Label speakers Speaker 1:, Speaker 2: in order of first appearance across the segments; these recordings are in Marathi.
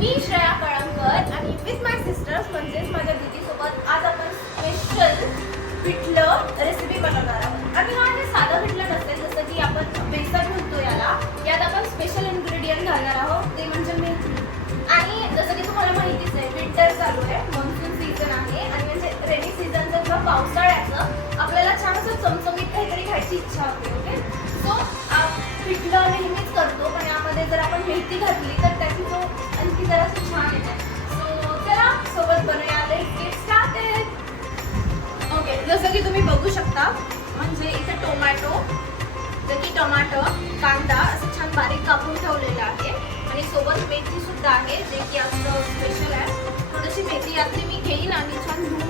Speaker 1: मी श्रेया कळमकर आणि विथ माय सिस्टर्स म्हणजेच माझ्या दीदीसोबत आज आपण स्पेशल पिठलं रेसिपी बनवणार आहोत. आणि हा जे साधं पिठलं नसेल जसं की आपण बेसन म्हणतो याला यात आपण स्पेशल इन्ग्रेडियंट घालणार आहोत. ते म्हणजे मेथी. आणि जसं की तुम्हाला माहितीच आहे विंटर चालू आहे मॉन्सून सीझन आहे आणि म्हणजे रेनी सीझनचं किंवा पावसाळ्याचं आपल्याला छान असं चमचमीत काहीतरी खायची इच्छा होते ओके सो पिठलं नेहमीच करतो पण यामध्ये जर आपण मेथी घातली तर जरा छान येते सो चला सोबत बनवूया ओके जसं की तुम्ही बघू शकता म्हणजे इथे टोमॅटो जसं की टोमॅटो कांदा असं छान बारीक कापून ठेवलेलं आहे. आणि सोबत मेथी सुद्धा आहे जे की आमचं स्पेशल आहे. थोडीशी मेथी यातली मी घेईन आणि छान धुवून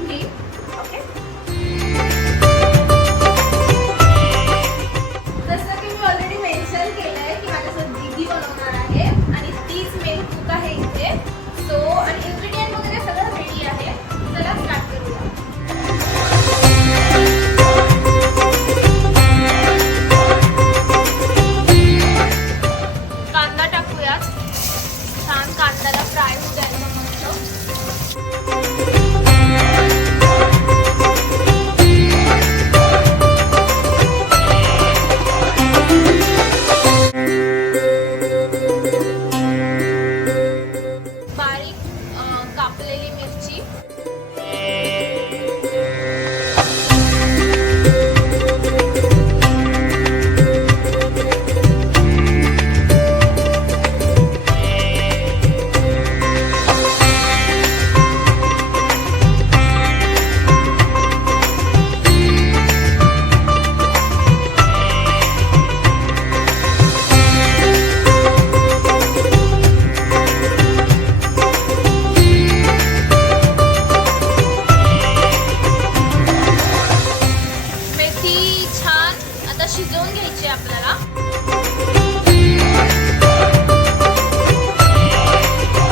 Speaker 1: आता शिजवून घ्यायची आहे आपल्याला.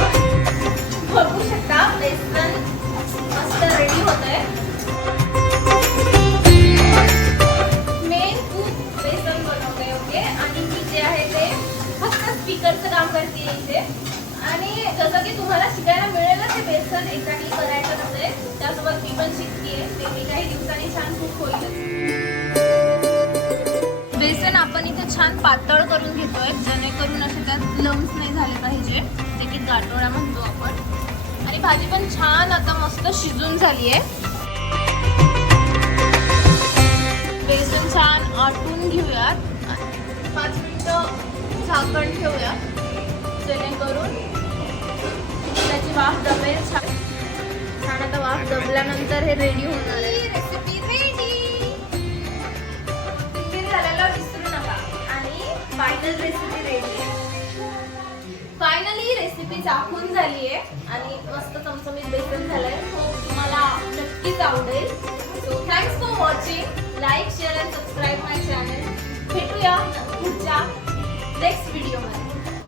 Speaker 1: बघू शकता बेसन मस्त रेडी होत आहे मेन खूप बेसन बनवते ओके आणि मी जे आहे ते फक्त स्पीकरचं काम करते इथे. आणि जसं की तुम्हाला शिकायला मिळेल ना ते बेसन एक्झॅक्टली करायचं नसेल त्यासोबत मी पण शिकते ते मी काही दिवसांनी छान खूप होईल. बेसन आपण इथे छान पातळ करून घेतोय जेणेकरून असे त्यात लम्स नाही झाले पाहिजे जे की गाठोडा म्हणतो आपण. आणि भाजी पण छान आता मस्त शिजून झाली आहे बेसन छान आटून घेऊयात. पाच मिनिटं झाकण ठेवूयात जेणेकरून त्याची वाफ दबेल छान. छान आता वाफ दबल्यानंतर हे रेडी होणार आहे. फायनल रेसिपी रेडी आहे. फायनली रेसिपी चाखून झाली आहे आणि मस्त चमचमीत बेसन झालंय. हो, सो मला नक्कीच आवडेल. So thanks for watching